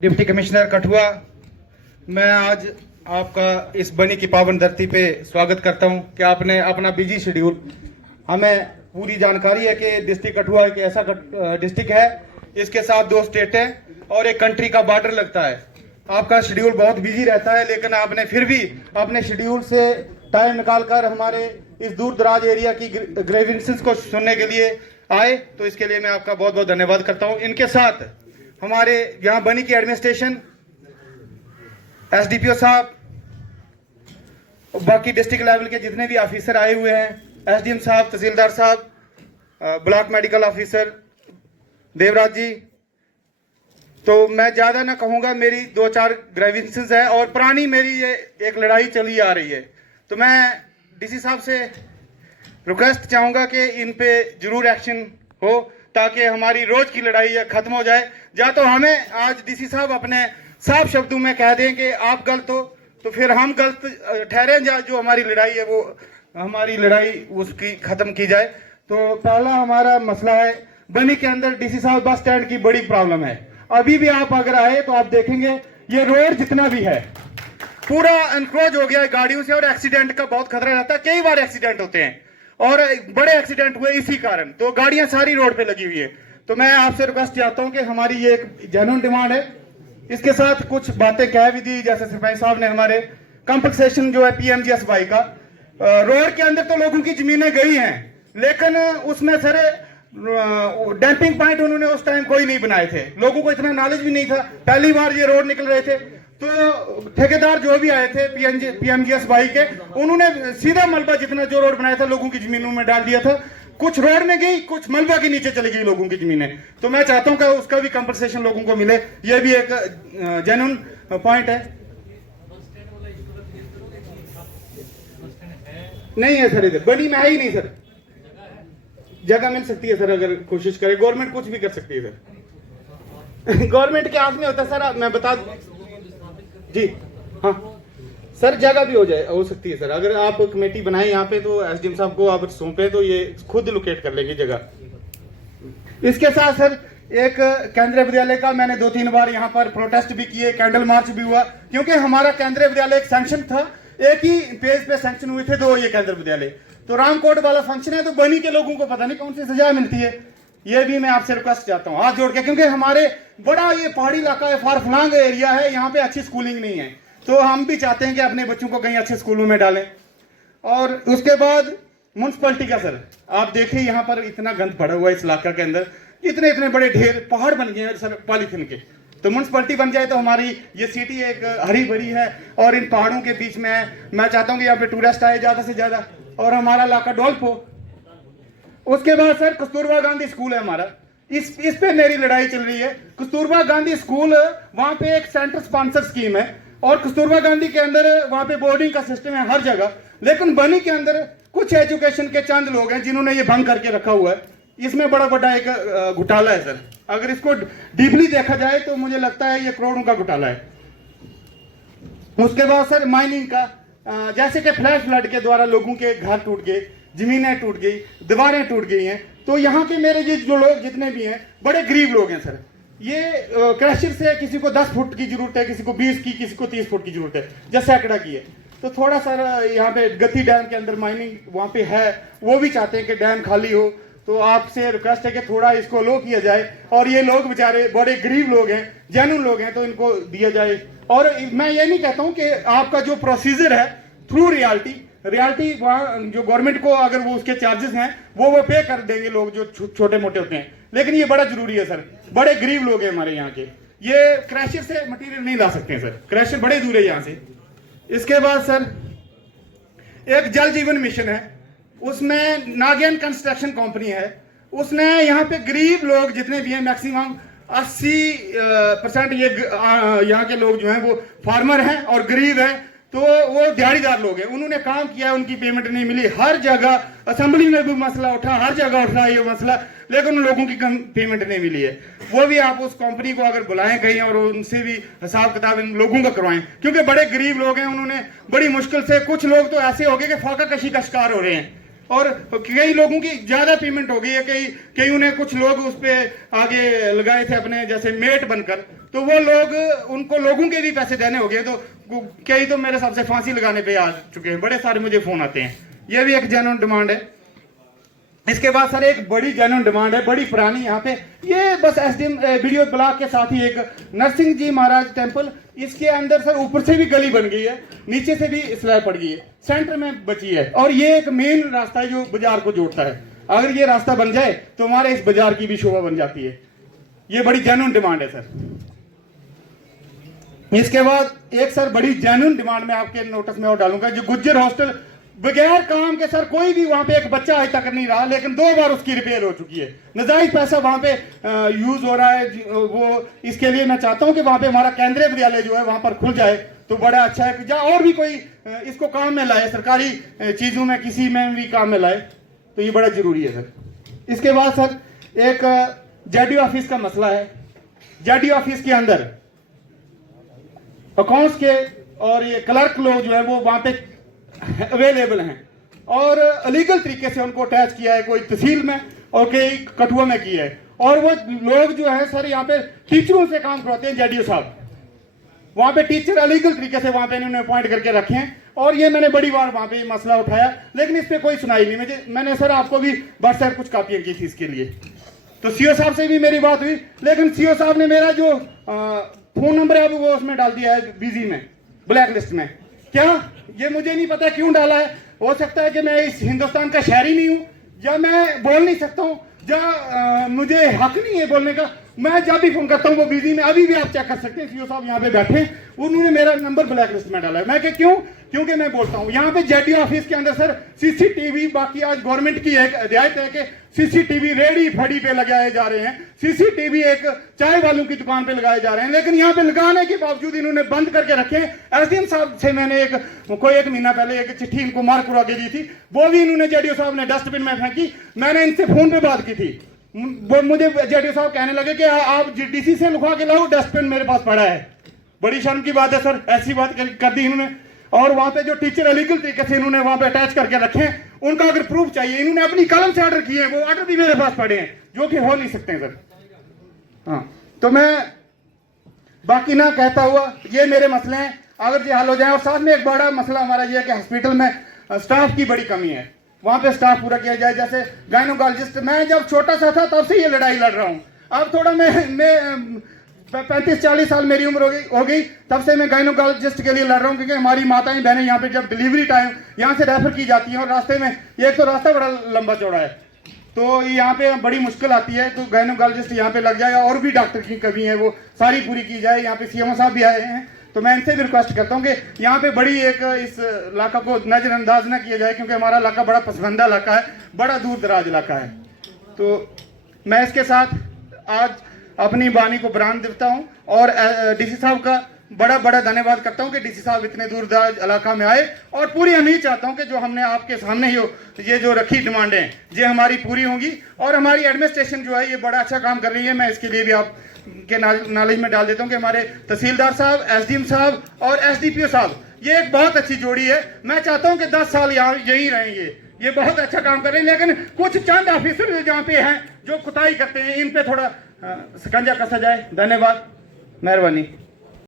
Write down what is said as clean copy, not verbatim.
Deputy commissioner Kathua, मैं आज आपका इस बनी की पावन धरती पे स्वागत करता हूं कि आपने अपना बिजी शेड्यूल, हमें पूरी जानकारी है कि डिस्ट्रिक्ट कठुआ एक ऐसा डिस्ट्रिक्ट है, इसके साथ 2 स्टेट है और एक कंट्री का बॉर्डर लगता है। आपका शेड्यूल बहुत बिजी रहता है, लेकिन आपने फिर भी अपने शेड्यूल से टाइम निकालकर हमारे इस दूर दराज एरिया की ग्रीवेंसेस को सुनने के लिए आए, तो इसके लिए मैं आपका बहुत बहुत धन्यवाद करता हूँ। इनके साथ हमारे यहाँ बनी की एडमिनिस्ट्रेशन, एसडीपीओ साहब, बाकी डिस्ट्रिक्ट लेवल के जितने भी ऑफिसर आए हुए हैं, एसडीएम साहब, तहसीलदार साहब, ब्लॉक मेडिकल ऑफिसर देवराज जी। तो मैं ज़्यादा ना कहूँगा, मेरी 2-4 ग्रीवेंसेस है और पुरानी मेरी ये एक लड़ाई चली आ रही है। तो मैं डीसी साहब से रिक्वेस्ट चाहूँगा कि इन पे जरूर एक्शन हो, ताकि हमारी रोज की लड़ाई खत्म हो जाए। या तो हमें आज डीसी साहब अपने साफ शब्दों में कह दें कि आप गलत हो, तो फिर हम गलत ठहरें, या जो हमारी लड़ाई है वो हमारी लड़ाई उसकी खत्म की जाए। तो पहला हमारा मसला है बनी के अंदर डीसी साहब बस स्टैंड की बड़ी प्रॉब्लम है। अभी भी आप अगर आए तो आप देखेंगे ये रोड जितना भी है पूरा एनक्रोच हो गया है गाड़ियों से, और एक्सीडेंट का बहुत खतरा रहता है। कई बार एक्सीडेंट होते हैं और बड़े एक्सीडेंट हुए इसी कारण, तो गाड़ियां सारी रोड पे लगी हुई है। तो मैं आपसे रिक्वेस्ट चाहता हूं कि हमारी ये एक जेन्युइन डिमांड है, इसके साथ कुछ बातें कह भी दी, जैसे सरपंच साहब ने हमारे कंपनसेशन जो है पीएमजीएसवाई का, रोड के अंदर तो लोगों की जमीनें गई हैं, लेकिन उसमें सर डंपिंग पॉइंट उन्होंने उस टाइम कोई नहीं बनाए थे, लोगों को इतना नॉलेज भी नहीं था, पहली बार ये रोड निकल रहे थे। तो ठेकेदार जो भी आए थे पीएमजीएसवाई के, उन्होंने सीधा मलबा जितना जो रोड बनाया था लोगों की जमीनों में डाल दिया था। कुछ रोड में गई, कुछ मलबा के नीचे चली गई लोगों की जमीनें। तो मैं चाहता हूं कि उसका भी कंपनसेशन लोगों को मिले, यह भी एक जेन्युइन पॉइंट है। नहीं है सर, इधर बनी में है ही नहीं सर, जगह मिल सकती है सर, अगर कोशिश करे गवर्नमेंट कुछ भी कर सकती है सर। गवर्नमेंट के हाथ में होता है सर, मैं बता जी। हाँ सर, जगह भी हो सकती है सर, अगर आप कमेटी बनाए यहाँ पे तो एसडीएम साहब को आप सौंपे तो ये खुद लोकेट कर लेंगे जगह। इसके साथ सर एक केंद्रीय विद्यालय का मैंने 2-3 बार यहाँ पर प्रोटेस्ट भी किए, कैंडल मार्च भी हुआ, क्योंकि हमारा केंद्रीय विद्यालय एक सैंक्शन था, एक ही पेज पे सैंक्शन हुए थे 2 ये केंद्रीय विद्यालय। तो रामकोट वाला फंक्शन है, तो बनी के लोगों को पता नहीं कौन सी सजा मिलती है। ये भी मैं आपसे रिक्वेस्ट चाहता हूँ हाथ जोड़ के, क्योंकि हमारे बड़ा ये पहाड़ी इलाका है, फार फ्लांग एरिया है, यहाँ पे अच्छी स्कूलिंग नहीं है, तो हम भी चाहते हैं कि अपने बच्चों को कहीं अच्छे स्कूलों में डालें। और उसके बाद म्यूनसिपलिटी का सर, आप देखिए यहाँ पर इतना गंद पड़ा हुआ है इस इलाका के अंदर, इतने इतने बड़े ढेर पहाड़ बन गए हैं सर पॉलीथीन के। तो म्यूनसिपलिटी बन जाए तो हमारी ये सिटी एक हरी भरी है, और इन पहाड़ों के बीच में मैं चाहता हूँ कि यहाँ पे टूरिस्ट आए ज्यादा से ज्यादा, और हमारा इलाका डेवलप हो। उसके बाद सर कस्तूरबा गांधी स्कूल है हमारा, इस पे मेरी लड़ाई चल रही है। कस्तूरबा गांधी स्कूल, वहां पे एक सेंटर स्पॉन्सर स्कीम है, और कस्तूरबा गांधी के अंदर वहां पे बोर्डिंग का सिस्टम है हर जगह, लेकिन बनी के अंदर कुछ एजुकेशन के चंद लोग हैं जिन्होंने ये भंग करके रखा हुआ है। इसमें बड़ा बड़ा एक घोटाला है सर, अगर इसको डीपली देखा जाए तो मुझे लगता है ये करोड़ों का घोटाला है। उसके बाद सर माइनिंग का, जैसे कि फ्लैश फ्लड के द्वारा लोगों के घर टूट गए, जमीनें टूट गई, दीवारें टूट गई हैं, तो यहाँ के मेरे जो लोग जितने भी हैं बड़े गरीब लोग हैं सर। ये क्रशर से किसी को 10 फुट की जरूरत है, किसी को 20 की, किसी को 30 फुट की जरूरत है, जैसे सैकड़ा की है। तो थोड़ा सर यहाँ पे गति डैम के अंदर माइनिंग वहाँ पे है, वो भी चाहते हैं कि डैम खाली हो, तो आपसे रिक्वेस्ट है कि थोड़ा इसको लो किया जाए, और ये लोग बेचारे बड़े गरीब लोग हैं, जेन्युइन लोग हैं, तो इनको दिया जाए। और मैं ये नहीं कहता हूँ कि आपका जो प्रोसीजर है थ्रू रियलिटी वहाँ जो गवर्नमेंट को अगर वो उसके चार्जेस हैं वो पे कर देंगे लोग जो छोटे मोटे होते हैं, लेकिन ये बड़ा जरूरी है सर, बड़े गरीब लोग हैं हमारे यहाँ के, ये क्रैशर से मटेरियल नहीं ला सकते हैं सर, क्रैशर बड़े दूर है यहाँ से। इसके बाद सर एक जल जीवन मिशन है, उसमें नागियन कंस्ट्रक्शन कंपनी है, उसने यहाँ पे गरीब लोग जितने भी हैं मैक्सिमम 80% ये यहाँ के लोग जो हैं वो फार्मर हैं और गरीब हैं, तो वो दिहाड़ीदार लोग हैं, उन्होंने काम किया, उनकी पेमेंट नहीं मिली, हर जगह असेंबली में भी मसला उठा, हर जगह उठ रहा है ये मसला, लेकिन उन लोगों की पेमेंट नहीं मिली है। वो भी आप उस कंपनी को अगर बुलाएं कहीं और उनसे भी हिसाब किताब इन लोगों का करवाएं, क्योंकि बड़े गरीब लोग हैं, उन्होंने बड़ी मुश्किल से, कुछ लोग तो ऐसे हो गए कि फाका कशी का शिकार हो रहे हैं, और कई लोगों की ज्यादा पेमेंट हो गई है, कई उन्हें कुछ लोग उस पर आगे लगाए थे अपने जैसे मेट बनकर, तो वो लोग, उनको लोगों के भी पैसे देने हो गए, तो कई तो मेरे हिसाब से फांसी लगाने पे आ चुके हैं, बड़े सारे मुझे फोन आते हैं। ये भी एक जेन्युइन डिमांड है। इसके बाद सर एक बड़ी जेन्युइन डिमांड है, बड़ी पुरानी, यहाँ पे ये बस एसडीएम वीडियो ब्लॉक के साथ ही एक नरसिंह जी महाराज टेम्पल, इसके अंदर सर ऊपर से भी गली बन गई है, नीचे से भी स्लैब पड़ गई है, सेंटर में बची है, और ये एक मेन रास्ता है जो बाजार को जोड़ता है। अगर ये रास्ता बन जाए तो हमारे इस बाजार की भी शोभा बन जाती है। ये बड़ी जेन्युइन डिमांड है सर। इसके बाद एक सर बड़ी जेन्युइन डिमांड में आपके नोटिस में और डालूंगा, जो गुज्जर हॉस्टल बगैर काम के सर कोई भी वहां पे एक बच्चा आज तक नहीं रहा, लेकिन 2 बार उसकी रिपेयर हो चुकी है, नजायज पैसा वहां पे यूज हो रहा है। वो इसके लिए मैं चाहता हूं कि वहां पे हमारा केंद्रीय विद्यालय जो है वहां पर खुल जाए तो बड़ा अच्छा है, या और भी कोई इसको काम में लाए, सरकारी चीजों में किसी में भी काम में लाए, तो ये बड़ा जरूरी है सर। इसके बाद सर एक जेडीओ ऑफिस का मसला है। जेडीओ ऑफिस के अंदर अकाउंट्स के और ये क्लर्क लोग जो है वो वहां पे अवेलेबल हैं, और अलीगल तरीके से उनको अटैच किया है, कोई तहसील में और कई कठुआ में किया है, और वो लोग जो है सर यहाँ पे टीचरों से काम करवाते हैं। जेडीओ साहब वहां पे टीचर अलीगल तरीके से वहां पे इन्होंने अपॉइंट करके रखे हैं, और ये मैंने बड़ी बार वहां पे मसला उठाया, लेकिन इस पे कोई सुनाई नहीं। मैंने सर आपको भी व्हाट्सएप कुछ कापियां की थी इसके लिए, तो सीओ साहब से भी मेरी बात हुई, लेकिन सीओ साहब ने मेरा जो फोन नंबर है वो उसमें डाल दिया है बिजी में, ब्लैक लिस्ट में। क्या ये मुझे नहीं पता क्यों डाला है। हो सकता है कि मैं इस हिंदुस्तान का शहरी नहीं हूं, या मैं बोल नहीं सकता हूं, या मुझे हक नहीं है बोलने का। मैं जब भी फोन करता हूं वो बिजी में, अभी भी आप चेक कर सकते हैं, सीओ साहब यहाँ पे बैठे हैं, उन्होंने मेरा नंबर ब्लैक लिस्ट में डाला है। मैं क्यों? क्योंकि मैं बोलता हूं यहाँ पे जेडीओ ऑफिस के अंदर सर सीसीटीवी, बाकी आज गवर्नमेंट की एक हिदायत है कि सीसीटीवी रेडी फड़ी पे लगाए जा रहे हैं, सीसीटीवी एक चाय वालों की दुकान पे लगाए जा रहे हैं, लेकिन यहाँ पे लगाने के बावजूद इन्होंने बंद करके रखे हैं। एसडीएम साहब से मैंने कोई एक महीना पहले एक चिट्ठी इनको मार्क उड़ा के दी थी, वो भी इन्होंने जेडीओ साहब ने डस्टबिन में फेंकी। मैंने इनसे फोन पे बात की थी, वो मुझे जेडीओ साहब कहने लगे कि आप डीसी से लिखवा के लाओ, डस्टबिन मेरे पास पड़ा है। बड़ी शर्म की बात है सर, ऐसी बात कर दी इन्होंने। और वहां पे जो टीचर अलीगल तरीके से इन्होंने वहां पे अटैच करके रखे हैं, उनका अगर प्रूफ चाहिए, इन्होंने अपनी कलम से ऑर्डर किए हैं, वो ऑर्डर भी मेरे पास पड़े हैं, जो कि हो नहीं सकते हैं सर। हाँ, तो मैं बाकी ना कहता हुआ ये मेरे मसले हैं, अगर ये हल हो जाए। और साथ में एक बड़ा मसला हमारा ये है कि हॉस्पिटल में स्टाफ की बड़ी कमी है, वहां पे स्टाफ पूरा किया जाए। जैसे गायनोकोलॉजिस्ट, मैं जब छोटा सा था तब से ये लड़ाई लड़ रहा हूँ। अब थोड़ा मैं 35-40 साल मेरी उम्र हो गई, तब से मैं गायनोकोलॉजिस्ट के लिए लड़ रहा हूँ, क्योंकि हमारी माताएं बहनें यहाँ पे जब डिलीवरी टाइम यहाँ से रेफर की जाती हैं, और रास्ते में एक तो रास्ता बड़ा लंबा चौड़ा है, तो यहाँ पे बड़ी मुश्किल आती है, तो गायनोकोलॉजिस्ट यहाँ पे लग जाए, और भी डॉक्टर की कमी है वो सारी पूरी की जाए। यहाँ पे सीएमओ साहब भी आए हैं, तो मैं इनसे भी रिक्वेस्ट करता हूँ कि यहाँ पे बड़ी एक इस इलाका को नजरअंदाज ना किया जाए, क्योंकि हमारा इलाका बड़ा पसंदीदा इलाका है, बड़ा दूर दराज इलाका है। तो मैं इसके साथ आज अपनी वाणी को बरान देता हूं, और डीसी साहब का बड़ा धन्यवाद करता हूं कि डीसी साहब इतने दूर दराज इलाका में आए, और पूरी उम्मीद चाहता हूं कि जो हमने आपके सामने ये जो रखी डिमांडें हैं ये हमारी पूरी होंगी। और हमारी एडमिनिस्ट्रेशन जो है ये बड़ा अच्छा काम कर रही है। मैं इसके लिए भी आप के नॉलेज में डाल देता हूं कि हमारे तहसीलदार साहब, एसडीएम साहब और एसडीपीओ साहब, ये एक बहुत अच्छी जोड़ी है। मैं चाहता हूं कि 10 साल यहाँ यही रहेंगे, ये बहुत अच्छा काम कर रहे हैं। लेकिन कुछ चंद ऑफिसर जो जहाँ पे हैं जो कुताही करते हैं, इन पे थोड़ा शिकंजा कसा जाए। धन्यवाद, मेहरबानी।